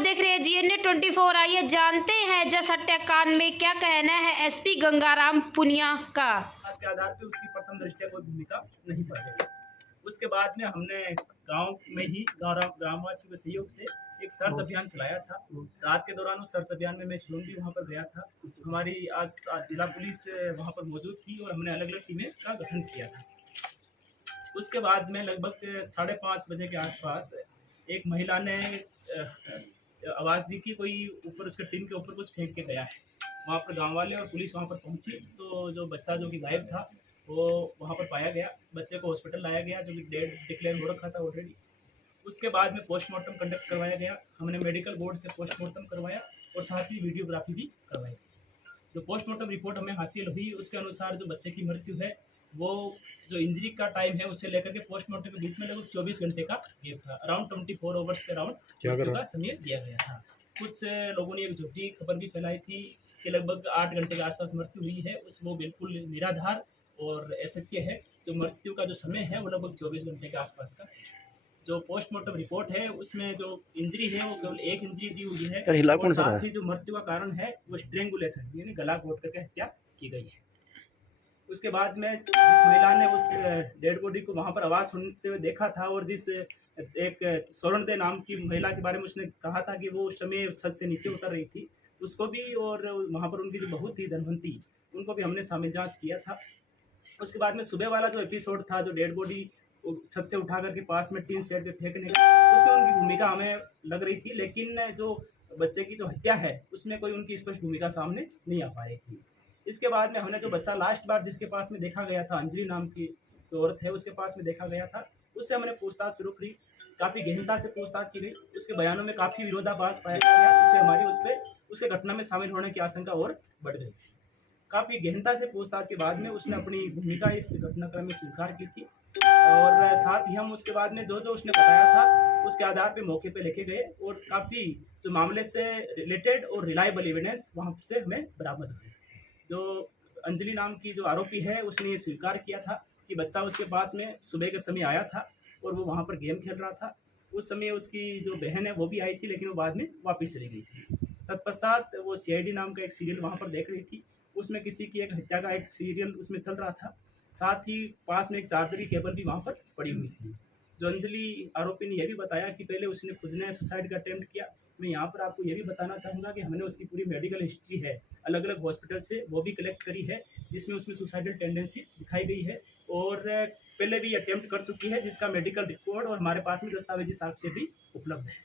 देख रहे हैं GNA 24। आइए जानते हैं जस हत्याकांड में क्या कहना है SP गंगाराम पुनिया का। के आधार पे उसकी प्रथम दृष्टया कोई भूमिका नहीं पड़ रही। उसके बाद में हमने गांव में ही ग्रामवासियों के सहयोग से एक सर्च अभियान चलाया था। रात के दौरान उस सर्च अभियान में मैं स्वयं भी वहां पर गया था। हमारी आज जिला पुलिस वहां पर मौजूद थी और हमने अलग अलग टीमें का गठन किया था। उसके बाद में लगभग 5:30 बजे के आसपास एक महिला ने आवाज़ दी कि कोई ऊपर उसके टीम के ऊपर कुछ फेंक के गया है। वहाँ पर गांव वाले और पुलिस वहाँ पर पहुंची तो जो बच्चा जो कि गायब था वो वहाँ पर पाया गया। बच्चे को हॉस्पिटल लाया गया जो कि डेड डिक्लेयर हो रखा था ऑलरेडी। उसके बाद में पोस्टमार्टम कंडक्ट करवाया गया। हमने मेडिकल बोर्ड से पोस्टमार्टम करवाया और साथ ही वीडियोग्राफी भी करवाई। जो पोस्टमार्टम रिपोर्ट हमें हासिल हुई उसके अनुसार जो बच्चे की मृत्यु है वो जो इंजरी का टाइम है उससे लेकर के पोस्टमार्टम के बीच में लगभग 24 घंटे का गैप था। अराउंड 24 आवर्स के अराउंड का समय दिया गया था। कुछ लोगों ने एक झूठी खबर भी फैलाई थी कि लगभग 8 घंटे के आसपास मृत्यु हुई है। वो बिल्कुल निराधार और असत्य है। जो मृत्यु का जो समय है वो लगभग 24 घंटे के आसपास का है। जो पोस्टमार्टम रिपोर्ट है उसमें जो इंजरी है वो केवल एक इंजरी दी हुई है और साथ ही जो मृत्यु का कारण है वो स्ट्रेंगुलेशन यानी गला घोट करके हत्या की गई है। उसके बाद में जिस महिला ने उस डेड बॉडी को वहाँ पर आवाज़ सुनते हुए देखा था और जिस एक स्वर्ण दे नाम की महिला के बारे में उसने कहा था कि वो उस समय छत से नीचे उतर रही थी, उसको भी और वहाँ पर उनकी जो बहू थी धनवंती उनको भी हमने शामिल जांच किया था। उसके बाद में सुबह वाला जो एपिसोड था जो डेड बॉडी छत से उठा करके पास में टीन शेड पे फेंकने का, उसमें उनकी भूमिका हमें लग रही थी, लेकिन जो बच्चे की जो हत्या है उसमें कोई उनकी स्पष्ट भूमिका सामने नहीं आ पा रही थी। इसके बाद में हमने जो बच्चा लास्ट बार जिसके पास में देखा गया था, अंजलि नाम की जो औरत है उसके पास में देखा गया था, उससे हमने पूछताछ शुरू की। काफ़ी गहनता से पूछताछ की गई। उसके बयानों में काफ़ी विरोधाभास पाया गया। इससे हमारी उस पर उसके घटना में शामिल होने की आशंका और बढ़ गई। काफ़ी गहनता से पूछताछ के बाद में उसने अपनी भूमिका इस घटनाक्रम में स्वीकार की थी और साथ ही हम उसके बाद में जो जो उसने बताया था उसके आधार पे मौके पे लेके गए और काफ़ी जो मामले से रिलेटेड और रिलायबल एविडेंस वहाँ से हमें बरामद हुए। जो अंजलि नाम की जो आरोपी है उसने ये स्वीकार किया था कि बच्चा उसके पास में सुबह के समय आया था और वो वहाँ पर गेम खेल रहा था। उस समय उसकी जो बहन है वो भी आई थी लेकिन वो बाद में वापस चली गई थी। तत्पश्चात वो CID नाम का एक सीरियल वहाँ पर देख रही थी। उसमें किसी की एक हत्या का एक सीरियल उसमें चल रहा था। साथ ही पास में एक चार्जर की केबल भी वहाँ पर पड़ी हुई थी। जो अंजलि आरोपी ने यह भी बताया कि पहले उसने खुद ने सुसाइड का अटेम्प्ट किया। मैं यहाँ पर आपको ये भी बताना चाहूँगा कि हमने उसकी पूरी मेडिकल हिस्ट्री है अलग अलग हॉस्पिटल से वो भी कलेक्ट करी है जिसमें उसमें सुसाइडल टेंडेंसीज दिखाई गई है और पहले भी अटेम्प्ट कर चुकी है जिसका मेडिकल रिकॉर्ड और हमारे पास में दस्तावेजी साक्ष्य भी उपलब्ध है।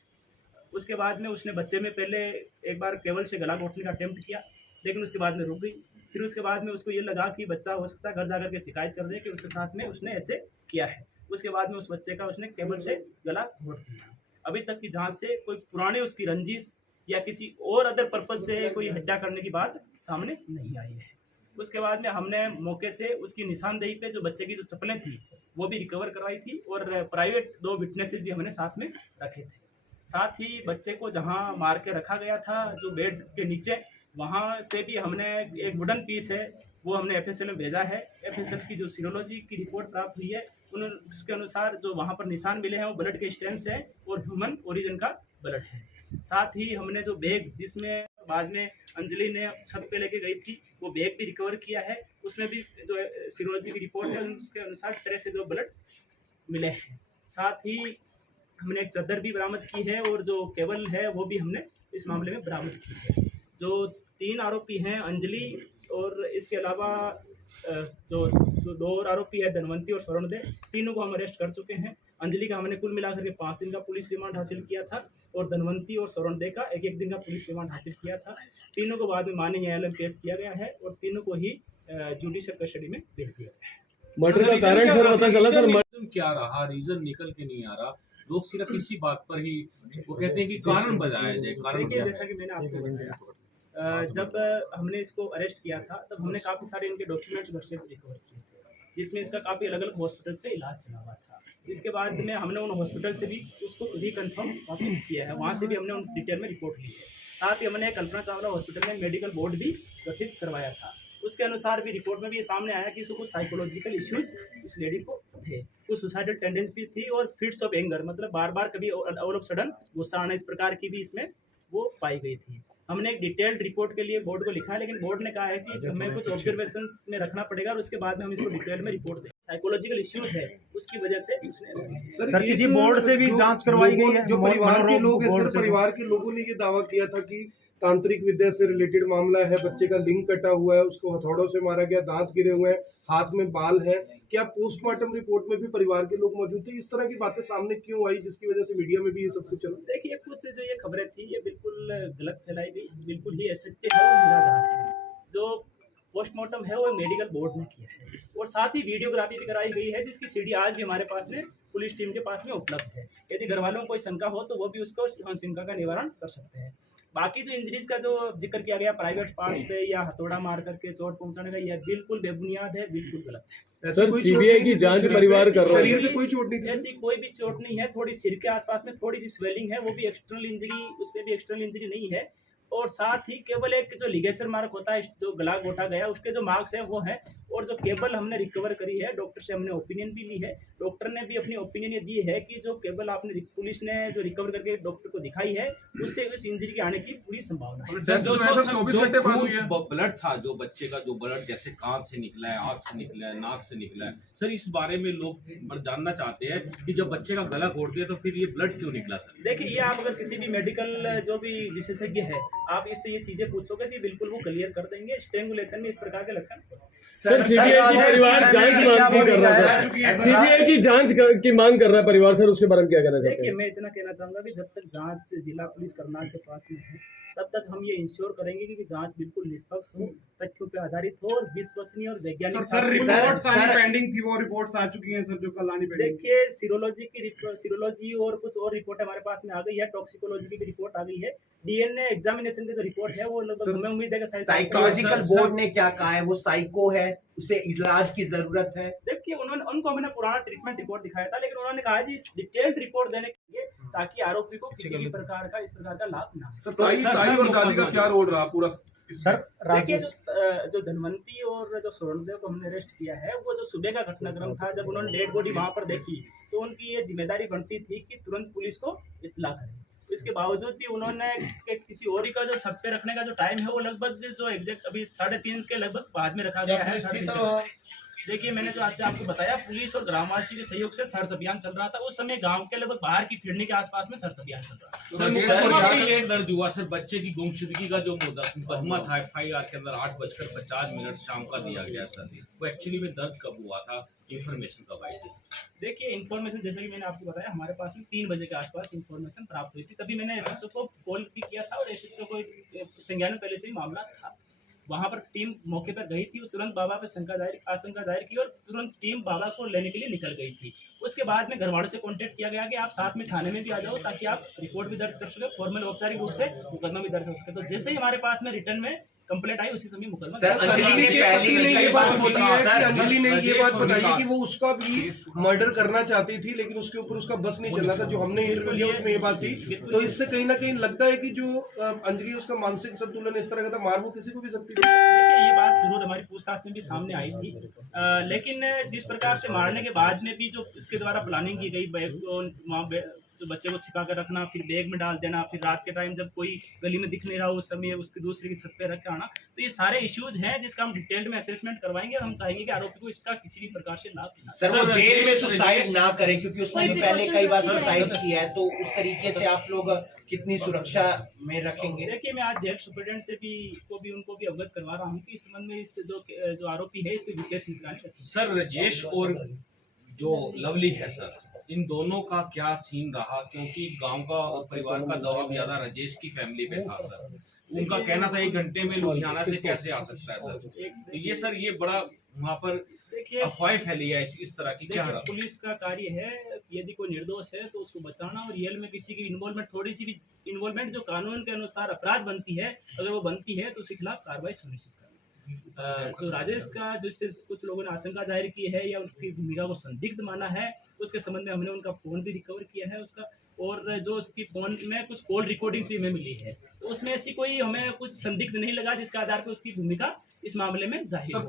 उसके बाद में उसने बच्चे में पहले एक बार केबल से गला घोटने का अटेम्प्ट किया लेकिन उसके बाद में रुक गई। फिर उसके बाद में उसको ये लगा कि बच्चा हो सकता है घर जा करके शिकायत कर दे कि उसके साथ में उसने ऐसे किया है। उसके बाद में उस बच्चे का उसने केबल से गला घोट दिया। अभी तक की जांच से कोई पुराने उसकी रंजिश या किसी और अदर पर्पज से कोई हत्या करने की बात सामने नहीं आई है। उसके बाद में हमने मौके से उसकी निशानदेही पे जो बच्चे की जो चप्पलें थी वो भी रिकवर करवाई थी और प्राइवेट 2 विटनेसेस भी हमने साथ में रखे थे। साथ ही बच्चे को जहाँ मार के रखा गया था जो बेड के नीचे, वहाँ से भी हमने एक वुडन पीस है वो हमने FSL में भेजा है। FSL की जो सीरोलॉजी की रिपोर्ट प्राप्त हुई है उसके अनुसार जो वहाँ पर निशान मिले हैं वो ब्लड के स्ट्रेंस है और ह्यूमन ओरिजिन का ब्लड है। साथ ही हमने जो बैग जिसमें बाद में अंजलि ने छत पे लेके गई थी वो बैग भी रिकवर किया है। उसमें भी जो सीरोलॉजी की रिपोर्ट है उसके अनुसार तरह से जो ब्लड मिले हैं। साथ ही हमने एक चादर भी बरामद की है और जो केबल है वो भी हमने इस मामले में बरामद की है। जो 3 आरोपी हैं अंजलि और इसके अलावा जो 2 और आरोपी है धनवंती और स्वर्ण दे, तीनों को हम अरेस्ट कर चुके हैं। अंजलि का हमने कुल मिलाकर के 5 दिन का पुलिस रिमांड हासिल किया था और धनवंती और स्वर्ण दे का 1-1 दिन का पुलिस रिमांड हासिल किया था। तीनों को बाद में माननीय न्यायालय में पेश किया गया है और तीनों को ही जुडिशियल कस्टडी में भेज दिया गया है। मर्डर का कारण सर पता चला सर? रीजन क्या रहा? रीजन निकल के नहीं आ रहा। लोग सिर्फ इसी बात पर ही वो कहते हैं कि कारण बताया जाए। कारण जैसा कि मैंने आपको बताया, जब हमने इसको अरेस्ट किया था तब हमने काफ़ी सारे इनके डॉक्यूमेंट्स घर से रिकवर किए थे जिसमें इसका काफ़ी अलग अलग हॉस्पिटल से इलाज चला हुआ था। इसके बाद में हमने उन हॉस्पिटल से भी उसको रिकन्फर्म वापस किया है, वहाँ से भी हमने उन डिटेल में रिपोर्ट ली है। साथ ही हमने कल्पना चावला हॉस्पिटल में मेडिकल बोर्ड भी गठित करवाया था। उसके अनुसार भी रिपोर्ट में भी सामने आया कि उसको कुछ साइकोलॉजिकल इश्यूज इस लेडी को थे, कुछ सुसाइडल टेंडेंसी भी थी और फिट्स ऑफ एंगर मतलब बार बार कभी ऑल ऑफ सडन गुस्सा आना, इस प्रकार की भी इसमें वो पाई गई थी। हमने एक डिटेल्ड रिपोर्ट के लिए बोर्ड को लिखा है, लेकिन बोर्ड ने कहा है कि हमें कुछ ऑब्जर्वेशंस में रखना पड़ेगा और उसके बाद में हम इसको डिटेल में रिपोर्ट दें। साइकोलॉजिकल इश्यूज है, उसकी वजह से उसने ऐसा किया। सर किसी बोर्ड से भी जांच करवाई गई है? जो परिवार के लोग हैं बोर्ड सर, से परिवार के लोगों ने ये दावा किया था कि तांत्रिक विद्या से रिलेटेड मामला है, बच्चे का लिंग कटा हुआ है, उसको हथौड़ों से मारा गया, दांत गिरे हुए हैं, हाथ में बाल है। क्या पोस्टमार्टम रिपोर्ट में भी परिवार के लोग मौजूद थे? इस तरह की बातें सामने क्यों आई जिसकी वजह से मीडिया में भी ये सब कुछ चला? देखिए, कुछ से जो ये खबरें थी ये बिल्कुल गलत फैलाई गई, बिल्कुल ही असत्य है और निराधार है। जो पोस्टमार्टम है वो मेडिकल बोर्ड ने किया है और साथ ही वीडियोग्राफी भी कराई गई है, जिसकी सीडी आज भी हमारे पास में पुलिस टीम के पास में उपलब्ध है। यदि घर वालों को कोई शंका हो तो वो भी उसको शंका का निवारण कर सकते हैं। बाकी जो इंजरीज का जो जिक्र किया गया प्राइवेट पार्ट्स पे या हथौड़ा मार करके चोट पहुंचाने का, यह बिल्कुल बेबुनियाद है, बिल्कुल गलत है। सर सीबीआई की जांच परिवार कर रहा है। शरीर पे कोई चोट नहीं थी? ऐसी कोई भी चोट नहीं है। थोड़ी सिर के आसपास में थोड़ी सी स्वेलिंग है, वो भी एक्सटर्नल इंजरी, उसमें भी एक्सटर्नल इंजरी नहीं है। और साथ ही केवल एक जो लिगेचर मार्क होता है, जो गला घोटा गया, उसके जो मार्क्स है वो है। और जो केबल हमने रिकवर करी है, डॉक्टर से हमने ओपिनियन भी ली है। डॉक्टर ने भी अपनी ओपिनियन ये दी है कि जो केबल आपने पुलिस ने जो रिकवर करके डॉक्टर को दिखाई है, उससे उस इंजरी के आने की पूरी संभावना है। ब्लड था जो बच्चे का, जो ब्लड जैसे कान से निकला है, आंख से निकला है, नाक से निकला है, सर इस बारे में लोग जानना चाहते हैं कि जब बच्चे का गला घोट दिया तो फिर ये ब्लड क्यों निकला? सर देखिए, ये आप अगर किसी भी मेडिकल जो भी विशेषज्ञ है, आप इससे ये चीजें पूछोगे तो बिल्कुल वो क्लियर कर देंगे। स्ट्रेंगुलेशन में इस प्रकार के लक्षण। सर सीबीआई की परिवार जांच मांग कर रहा है, सीबीआई की जांच की मांग कर रहा है परिवार, सर उसके बारे में क्या कहना चाहते देखिए, हैं? मैं इतना कहना चाहूंगा कि जब तक जांच जिला पुलिस करनाल के पास में है, तब तक हम ये इंश्योर करेंगे कि जांच बिल्कुल निष्पक्ष हो, तथ्यों पे आधारित हो और विश्वसनीय और वैज्ञानिक। सर रिपोर्ट्स आनी पेंडिंग थी, वो रिपोर्ट्स आ चुकी हैं सर, जो कल आनी पेंडिंग। देखिए, सीरोलॉजी और कुछ और रिपोर्ट हमारे पास में आ गई है, टॉक्सिकोलॉजी की भी रिपोर्ट आ गई है, डीएनए एग्जामिनेशन की जो रिपोर्ट है वो लगभग हमें उम्मीद है कि साइकोलॉजिकल बोर्ड ने क्या कहा है? वो साइको है, उसे इलाज की जरूरत है। देखिए, उनको हमने पुराना ट्रीटमेंट रिपोर्ट दिखाया था, लेकिन उन्होंने कहा जी डिटेल्ड रिपोर्ट देने के लिए, ताकि आरोपी को किसी भी प्रकार का इस प्रकार का लाभ ना हो। ताई और दादी का क्या रोल रहा पूरा? सर देखिए, जो धनवंती और जो स्वर्णदेव को हमने अरेस्ट किया है, वो जो सुबह का घटनाक्रम था, जब उन्होंने डेड बॉडी वहां पर देखी, तो उनकी ये जिम्मेदारी बनती थी कि तुरंत पुलिस को इत्तला करें। इसके बावजूद भी उन्होंने किसी और का जो छत पे रखने का जो टाइम है वो लगभग जो एग्जैक्ट अभी 3:30 के लगभग बाद में रखा गया है। देखिए, मैंने जो आज से आपको बताया, पुलिस और ग्रामवासी के सहयोग से सर्च अभियान चल रहा था। उस समय गांव के लगभग बाहर की फिरनी के आसपास में सर्च अभियान चल रहा था। सर मुकदमा भी लेट दर्ज हुआ सर, बच्चे की गुमशुदगी का जो मुकदमा था FIR के अंदर 8:50 शाम का दिया गया सर, वो एक्चुअली में दर्ज कब हुआ था? इन्फॉर्मेशन कब आई थी? देखिए, इन्फॉर्मेशन जैसे कि मैंने आपको बताया, हमारे पास में 3 बजे के आसपास इन्फॉर्मेशन प्राप्त हुई थी। तभी मैंने एसएचओ को कॉल भी किया था और एसएचओ को संज्ञान में पहले से ही मामला था। वहां पर टीम मौके पर गई थी, वो तुरंत बाबा पे आशंका जाहिर की और तुरंत टीम बाबा को लेने के लिए निकल गई थी। उसके बाद में घरवालों से कांटेक्ट किया गया कि आप साथ में थाने में भी आ जाओ, ताकि आप रिपोर्ट भी दर्ज कर सके, फॉर्मल औपचारिक रूप से मुकदमा भी दर्ज हो सके। तो जैसे ही हमारे पास में रिटर्न में कंप्लेंट आई, उसी समय मुकदमा। अंजलि ने ये बात बोली है कि अंजलि ने ये बात बताई है कि वो उसका भी मर्डर करना चाहती थी, लेकिन उसके ऊपर उसका बस नहीं चल रहा था। जो हमने इंटरव्यू लिया उसमें ये बात थी, तो इससे कहीं ना कहीं लगता है कि जो अंजलि उसका मानसिक संतुलन इस तरह का था, मार वो किसी को भी सकती थी। देखिए, ये बात जरूर हमारी पूछताछ में भी सामने आई थी, लेकिन जिस प्रकार से मारने के बाद में भी जो इसके द्वारा प्लानिंग की गई, बैग को तो बच्चे को छिपा कर रखना, फिर बैग में डाल देना, फिर रात के टाइम जब कोई गली में दिख नहीं रहा उस समय उसकी दूसरे की छत पे रख के आना, तो ये सारे इश्यूज हैं जिसका हम डिटेल में असेसमेंट करवाएंगे और हम चाहेंगे कि आरोपी को इसका किसी भी प्रकार से लाभ ना। सर वो जेल में सुसाइड ना करे, क्योंकि उसने भी पहले कई बार सुसाइड किया है, तो उस तरीके से आप लोग कितनी सुरक्षा में रखेंगे? देखिए, मैं आज जेल सुपरिटेंडेंट से भी उनको भी अवगत करवा रहा हूँ कि इस संबंध में इस जो आरोपी है इस पर विशेष निगरानी रखें। सर राजेश और जो लवली है सर, इन दोनों का क्या सीन रहा? क्योंकि गांव का और परिवार का दबाव ज्यादा राजेश की फैमिली पे था सर। उनका कहना था 1 घंटे में लुधियाना से कैसे आ सकता है सर। तो ये सर ये बड़ा वहाँ पर अफवाह फैली है इस तरह की। क्या पुलिस का कार्य है, यदि कोई निर्दोष है तो उसको बचाना, और रियल में किसी की इन्वॉल्वमेंट, थोड़ी सी भी इन्वॉल्वमेंट जो कानून के अनुसार अपराध बनती है, अगर वो बनती है तो उसके खिलाफ कार्रवाई सुनिश्चित करना। तो राजेश का जो इस पे कुछ लोगों ने आशंका जाहिर की है या उसकी भूमिका को संदिग्ध माना है, उसके संबंध में हमने उनका फोन भी रिकवर किया है उसका, और जो उसकी फोन में कुछ कॉल रिकॉर्डिंग्स भी हमें मिली है, तो उसमें ऐसी कोई हमें कुछ संदिग्ध नहीं लगा जिसके आधार पर उसकी भूमिका इस मामले में जाहिर हो।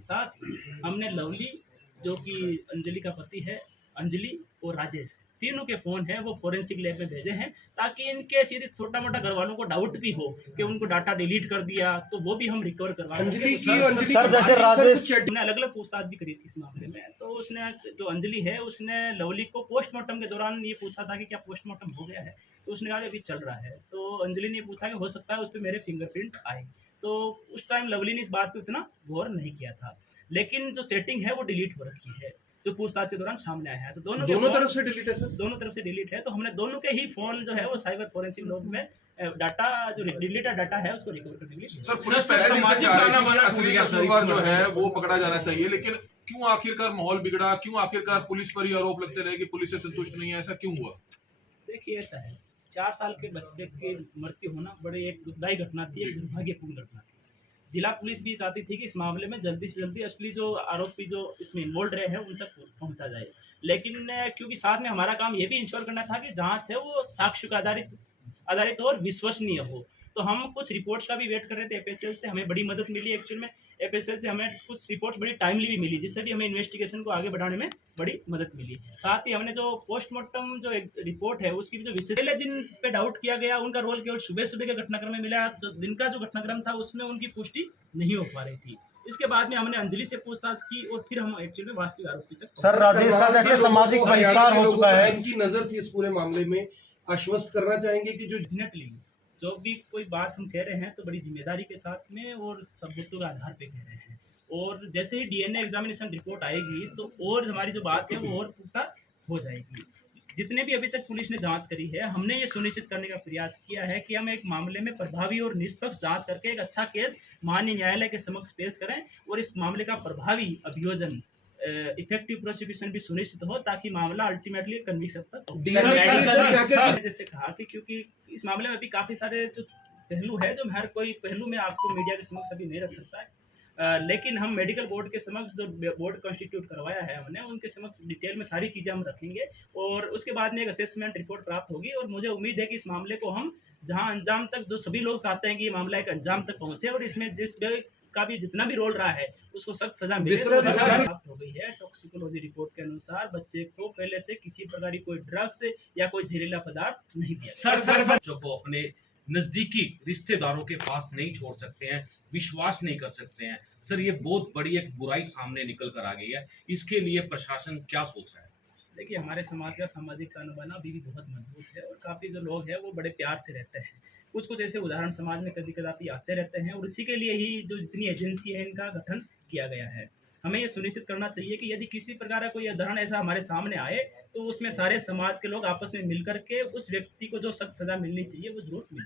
साथ ही हमने लवली, जो कि अंजलि का पति है, अंजलि और राजेश, तीनों के फ़ोन हैं वो फोरेंसिक लैब में भेजे हैं, ताकि इनके सीधे छोटा मोटा घर वालों को डाउट भी हो कि उनको डाटा डिलीट कर दिया, तो वो भी हम रिकवर करवा सर जैसे राजेश हमने अलग अलग पूछताछ भी करी थी इस मामले में। तो उसने जो अंजलि है उसने लवली को पोस्टमार्टम के दौरान ये पूछा था कि क्या पोस्टमार्टम हो गया है, तो उसने कहा कि अभी चल रहा है। तो अंजलि ने पूछा कि हो सकता है उस पर मेरे फिंगरप्रिंट आए, तो उस टाइम लवली ने इस बात पे उतना गौर नहीं किया था, लेकिन जो सेटिंग है वो डिलीट हो रखी है जो पूछताछ के दौरान सामने आया है। तो दोनों तरफ से डिलीट है सर, दोनों तरफ से डिलीट है। तो हमने दोनों के ही फोन जो है वो साइबर फोरेंसिक लॉग में डाटा जो डिलीटेड डाटा है उसको रिकवर करने के लिए सर पुलिस पहले दिन से चाह रही थी कि असली कसूरवार जो है वो पकड़ा जाना चाहिए, लेकिन क्यों आखिरकार माहौल बिगड़ा, क्यों आखिरकार पुलिस पर ही आरोप लगते रहे कि पुलिस से संतुष्ट नहीं है, ऐसा क्यों हुआ? देखिए ऐसा है, 4 साल के बच्चे की मृत्यु होना बड़ी एक दुखदायी घटना थी, एक दुर्भाग्यपूर्ण घटना थी। जिला पुलिस भी चाहती थी कि इस मामले में जल्दी से जल्दी असली जो आरोपी जो इसमें इन्वॉल्व रहे हैं उन तक पहुंचा जाए, लेकिन क्योंकि साथ में हमारा काम ये भी इंश्योर करना था कि जांच है वो साक्ष्य का आधारित और विश्वसनीय हो। तो हम कुछ रिपोर्ट्स का भी वेट कर रहे थे एफएसएल से, हमें बड़ी मदद मिली एक्चुअल में। एफएसएल से हमें कुछ रिपोर्ट्स बड़ी टाइमली भी मिली, जिससे भी हमें इन्वेस्टिगेशन को आगे बढ़ाने में बड़ी मदद मिली। साथ ही हमने जो पोस्टमार्टम जो एक रिपोर्ट है उसकी भी जो विशेष पहले दिन पे डाउट किया गया, उनका रोल केवल सुबह सुबह के घटनाक्रम में मिला, जो दिन का जो घटनाक्रम था उसमें उनकी पुष्टि नहीं हो पा रही थी। इसके बाद में हमने अंजलि से पूछताछ की और फिर हम एक्चुअली में वास्तविक आरोपी तक। सर राजेश का जैसे सामाजिक बहिष्कार हो चुका है, इनकी नजर थी इस पूरे मामले में, आश्वस्त करना चाहेंगे कि जो डेफिनेटली जो भी कोई बात हम कह रहे हैं तो बड़ी जिम्मेदारी के साथ में और सबूतों के आधार पे कह रहे हैं, और जैसे ही डीएनए एग्जामिनेशन रिपोर्ट आएगी तो और हमारी जो बात है वो और पुख्ता हो जाएगी। जितने भी अभी तक पुलिस ने जांच करी है, हमने ये सुनिश्चित करने का प्रयास किया है कि हम एक मामले में प्रभावी और निष्पक्ष जांच करके एक अच्छा केस माननीय न्यायालय के समक्ष पेश करें और इस मामले का प्रभावी अभियोजन इफेक्टिव प्रोसिक्यूशन भी सुनिश्चित हो, ताकि मामला अल्टीमेटली कन्विक्शन तक हो। जैसे कहा कि क्योंकि इस मामले में अभी काफ़ी सारे जो पहलू है, जो हर कोई पहलू में आपको मीडिया के समक्ष अभी नहीं रख सकता है, लेकिन हम मेडिकल बोर्ड के समक्ष जो बोर्ड कॉन्स्टिट्यूट करवाया है हमने, उनके समक्ष डिटेल में सारी चीज़ें हम रखेंगे और उसके बाद में एक असेसमेंट रिपोर्ट प्राप्त होगी। और मुझे उम्मीद है कि इस मामले को हम जहां अंजाम तक, जो सभी लोग चाहते हैं कि ये मामला एक अंजाम तक पहुंचे और इसमें जिस का भी जितना भी रोल रहा है उसको सख्त सजा मिले। प्राप्त हो गई है टॉक्सिकोलॉजी रिपोर्ट के अनुसार बच्चे को पहले से किसी प्रकार की कोई ड्रग्स या कोई जहरीला पदार्थ नहीं दिया। सर बच्चों को अपने नजदीकी रिश्तेदारों के पास नहीं छोड़ सकते हैं, विश्वास नहीं कर सकते हैं। सर ये बहुत बड़ी एक बुराई सामने निकल कर आ गई है, इसके लिए प्रशासन क्या सोच रहा है? देखिए हमारे समाज का सामाजिक ताना बाना अभी भी बहुत मजबूत है और काफ़ी जो लोग हैं वो बड़े प्यार से रहते हैं। कुछ ऐसे उदाहरण समाज में कभी कदापि आते रहते हैं और इसी के लिए ही जो जितनी एजेंसी है इनका गठन किया गया है। हमें ये सुनिश्चित करना चाहिए कि यदि किसी प्रकार का कोई उदाहरण ऐसा हमारे सामने आए तो उसमें सारे समाज के लोग आपस में मिलकर के उस व्यक्ति को जो सख्त सजा मिलनी चाहिए वो जरूर मिले।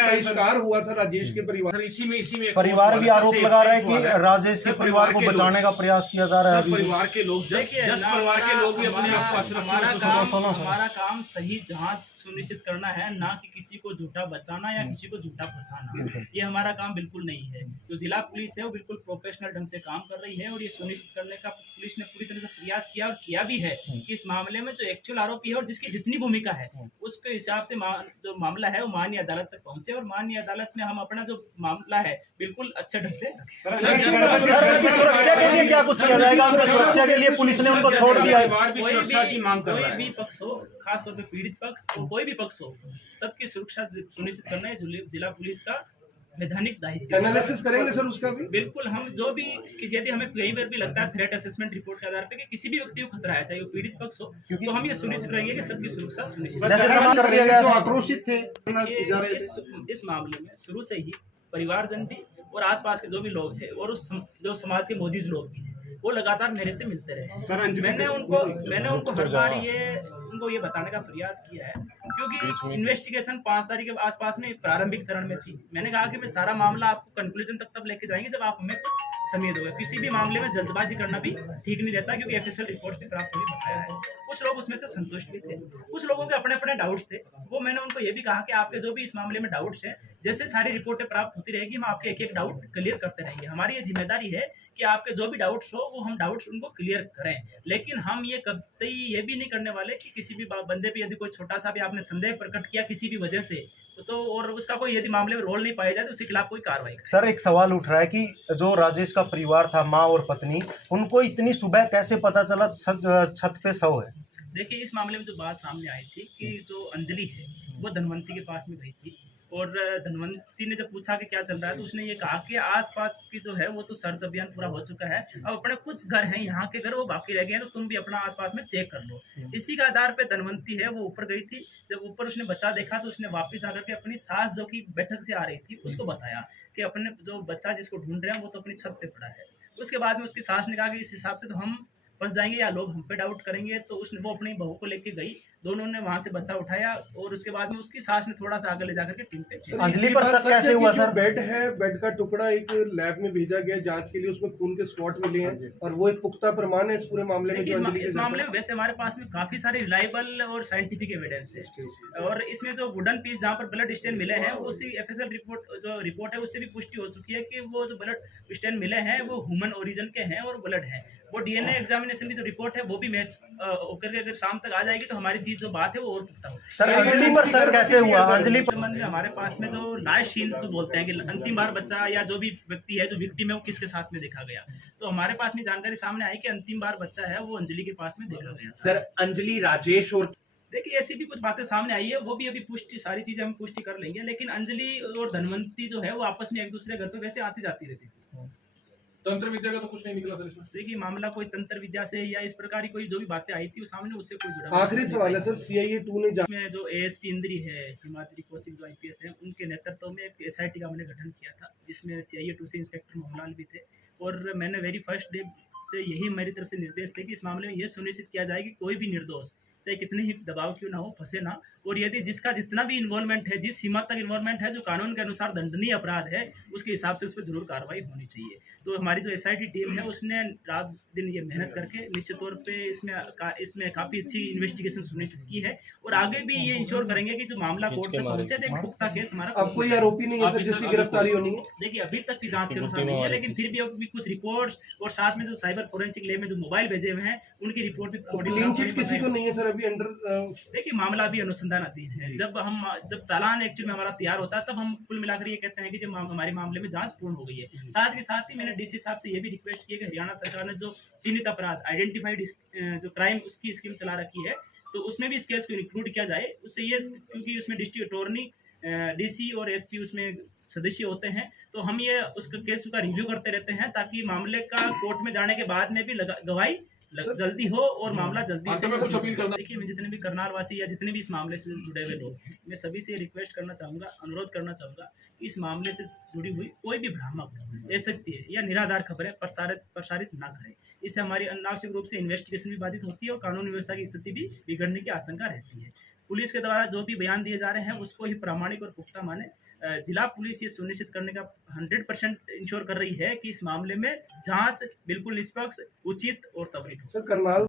बहिष्कार हुआ था राजेश के परिवार, सर इसी में परिवार भी आरोप लगा रहा है कि राजेश के परिवार को बचाने का प्रयास किया जा रहा है। परिवार के लोग परिवार के लोग भी अपने आप को हमारा काम सही जांच सुनिश्चित करना है, ना कि किसी को झूठा बचाना या किसी को झूठा फंसाना। ये हमारा काम बिल्कुल नहीं है। जो जिला पुलिस है वो बिल्कुल प्रोफेशनल ढंग से काम कर रही है और ये सुनिश्चित करने का पुलिस ने पूरी तरह से प्रयास किया और किया भी है कि इस मामले में जो एक्चुअल आरोपी है और जिसकी जितनी भूमिका है उसके हिसाब से जो मामला है वो माननीय अदालत तक पहुंचे और माननीय अदालत में हम अपना जो मामला है बिल्कुल अच्छे ढंग से सुरक्षा के लिए क्या कुछ किया जाएगा? सुरक्षा के लिए पुलिस ने उनको छोड़ दिया है। कोई भी पक्ष हो, खासतौर पर पीड़ित पक्ष हो, कोई भी पक्ष हो, सबकी सुरक्षा सुनिश्चित करना है जिला पुलिस का वैधानिक दायित्व। एनालिसिस करेंगे सर उसका भी? बिल्कुल, हम जो भी यदि हमें कहीं पर भी लगता है थ्रेट असेसमेंट रिपोर्ट के आधार पे कि किसी भी व्यक्ति को खतरा है, चाहे वो पीड़ित पक्ष हो, तो हम ये सुनिश्चित करेंगे कि सबकी सुरक्षा सुनिश्चित। आक्रोशित थे इस मामले में शुरू से ही परिवारजन भी और आसपास के जो भी लोग हैं और उस जो समाज के मोदीज लोग भी हैं वो लगातार मेरे से मिलते रहे। मैंने उनको हर बार उनको ये बताने का प्रयास किया है, क्योंकि इन्वेस्टिगेशन 5 तारीख के आसपास में प्रारंभिक चरण में थी। मैंने कहा कि मैं सारा मामला आपको कंक्लूजन तक लेके जाएंगे जब आप हमें कुछ समय दोगे। किसी भी मामले में जल्दबाजी करना भी ठीक नहीं रहता, क्योंकि ऑफिशियल रिपोर्ट से प्राप्त होगी बताया है। कुछ लोग उसमें से संतुष्ट भी थे, कुछ लोगों के अपने अपने डाउट्स थे। वो मैंने उनको ये भी कहा कि आपके जो भी इस मामले में डाउट्स हैं, जैसे सारी रिपोर्टें प्राप्त होती रहेगी हम आपके एक डाउट क्लियर करते रहेंगे। हमारी ये जिम्मेदारी है कि आपके जो भी डाउट्स हो वो हम डाउट्स उनको क्लियर करें, लेकिन हम ये कभी ये भी नहीं करने वाले कि किसी भी बंदे पे यदि कोई छोटा सा भी आपने संदेह प्रकट किया किसी भी वजह से तो और उसका कोई यदि मामले में रोल नहीं पाया जाए तो उसके खिलाफ कोई कार्रवाई करें। सर एक सवाल उठ रहा है कि जो राजेश का परिवार था, माँ और पत्नी, उनको इतनी सुबह कैसे पता चला छत पे शव है? देखिए, इस मामले में जो बात सामने आई थी कि जो अंजलि है वो धनवंती के पास में गई थी, और धनवंती ने जब पूछा कि क्या चल रहा है, तो उसने ये कहा कि आसपास की जो है वो तो सर्च अभियान पूरा हो चुका है, अब अपने कुछ घर हैं यहाँ के घर वो बाकी रह गए हैं, तो तुम भी अपना आसपास में चेक कर लो। इसी के आधार पे धनवंती है वो ऊपर गई थी। जब ऊपर उसने बच्चा देखा तो उसने वापस आकर के अपनी सास जो कि बैठक से आ रही थी उसको बताया कि अपने जो बच्चा जिसको ढूंढ रहे हैं वो तो अपनी छत पे पड़ा है। उसके बाद में उसकी सास ने कहा कि इस हिसाब से तो हम फंस जाएंगे या लोग हम पे डाउट करेंगे, तो उसने वो अपनी बहू को लेके गई, दोनों ने वहां से बच्चा उठाया, और उसके बाद में उसकी सास ने थोड़ा सा आगे ले जाकर के टीम पे अंजलि पर शक कैसे हुआ सर? बेड है, बेड का टुकड़ा एक लैब में भेजा गया जांच के लिए, उसमें खून के स्पॉट मिले हैं और वो एक पुख्ता प्रमाण है इस पूरे मामले में। इस मामले में वैसे हमारे पास में काफी सारे रिलायबल और साइंटिफिक एविडेंस है, और इसमें जो वुडन पीस जहाँ पर ब्लड स्टेन मिले हैं वो उसी एफएसएल रिपोर्ट जो रिपोर्ट है उससे भी पुष्टि हो चुकी है कि वो जो ब्लड स्टेन मिले हैं वो ह्यूमन ओरिजिन के हैं और ब्लड है। वो डीएनए एग्जामिनेशन की जो रिपोर्ट है वो भी मैच होकर के अगर शाम तक आ जाएगी तो हमारी चीज जो बात है वो और पुख्ता होगी। सर अंजलि पर सर कैसे हुआ? अंजलि पर संबंध में हमारे पास में जो लास्ट सीन जो बोलते हैं कि अंतिम बार बच्चा या जो भी व्यक्ति है जो विक्टिम है वो किसके साथ में देखा गया, तो हमारे पास में जानकारी सामने आई कि अंतिम बार बच्चा है वो अंजलि के पास में देखा गया। सर अंजलि, राजेश और देखिए ऐसी भी कुछ बातें सामने आई है, वो भी अभी पुष्टि सारी चीजें हम पुष्टि कर लेंगे, लेकिन अंजलि और धनवंती जो है वो आपस में एक दूसरे घर पे वैसे आती जाती रहती थी। तंत्र विद्या का तो कुछ नहीं निकला सर इसमें। देखिए मामला कोई तंत्र विद्या से या इस प्रकार की कोई जो भी बातें आई थी वो सामने उससे कोई जुड़ा आखिरी सवाल है सर, सीआईए 2 ने में जो एएसपी इंद्री है, हिमाद्री कौशिक जो आईपीएस है, उनके नेतृत्व में एक एसआईटी का हमने गठन किया था जिसमें सीआईए 2 से इंस्पेक्टर मोहनलाल भी थे, और मैंने वेरी फर्स्ट डे से यही मेरी तरफ से निर्देश थे कि इस मामले में यह सुनिश्चित किया जाए कि कोई भी निर्दोष चाहे कितने ही दबाव क्यों ना हो फंसे ना, और यदि जिसका जितना भी इन्वॉल्वमेंट है, जिस सीमा तक इन्वॉल्वमेंट है जो कानून के अनुसार दंडनीय अपराध है, उसके हिसाब से उस पर जरूर कार्रवाई होनी चाहिए। तो हमारी जो एसआईटी टीम है उसने रात दिन ये मेहनत करके निश्चित तौर पे इसमें काफ़ी अच्छी इन्वेस्टिगेशन सुनिश्चित की है, और आगे भी ये इंश्योर करेंगे कि जो मामला कोर्ट तक पहुंचे तो एक पुख्ता केस हमारा। अब कोई आरोपी नहीं है सर जिसकी गिरफ्तारी होनी है? देखिए अभी तक की जांच के अनुसार नहीं है, लेकिन फिर भी अभी कुछ रिपोर्ट्स और साथ में जो साइबर फोरेंसिक लैब में जो मोबाइल भेजे हुए हैं उनकी रिपोर्ट भी क्लीन चिट किसी को नहीं है सर अभी अंडर? देखिए मामला भी अनुसंधानाधीन है। जब चालान एक्चुअली में हमारा तैयार होता है तब हम कुल मिलाकर ये कहते हैं कि जब हमारे मामले में जांच पूर्ण हो गई है। साथ के साथ ही मैंने डीसी साहब से ये भी रिक्वेस्ट की कि हरियाणा सरकार ने जो चिन्हित अपराध आइडेंटिफाइड जो क्राइम उसकी स्कीम चला रखी है तो उसमें भी इस केस को इंक्लूड किया जाए। उससे ये क्योंकि उसमें डिस्ट्रिक्ट अटॉर्नी, डीसी और एसपी उसमें सदस्य होते हैं, तो हम ये उसका केस का रिव्यू करते रहते हैं ताकि मामले का कोर्ट में जाने के बाद में भी गवाही जल्दी हो और मामला जल्दी से। देखिए मैं जितने भी करनाल वासी या जितने भी इस मामले से जुड़े हुए लोग हैं, मैं सभी से रिक्वेस्ट करना चाहूँगा, अनुरोध करना चाहूँगा कि इस मामले से जुड़ी हुई कोई भी भ्रामक असत्य या निराधार खबरें प्रसारित ना करें। इससे हमारी अनावश्यक रूप से इन्वेस्टिगेशन भी बाधित होती है और कानून व्यवस्था की स्थिति भी बिगड़ने की आशंका रहती है। पुलिस के द्वारा जो भी बयान दिए जा रहे हैं उसको ही प्रामाणिक और पुख्ता माने। जिला पुलिस ये सुनिश्चित करने का 100% इंश्योर कर रही है कि इस मामले में जांच बिल्कुल निष्पक्ष, उचित और त्वरित हो। सर करनाल